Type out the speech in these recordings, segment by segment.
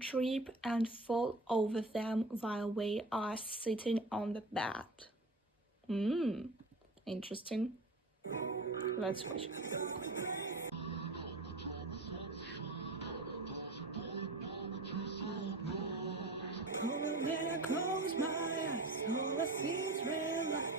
trip and fall over them while we are sitting on the bed. Interesting. Let's watch. When I close my eyes, all I see is real life.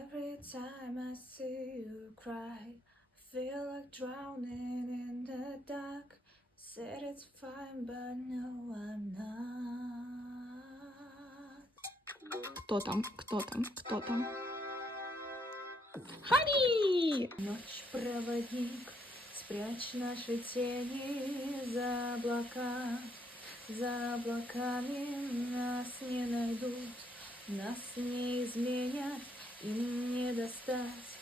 Every time I see you cry, I feel like drowning in the dark. Said it's fine, but no, I'm not. Кто там? Кто там? Кто там? Honey! Ночь, проводник, спрячь наши тени за облака. За облаками нас не найдут, нас не изменят, им не достать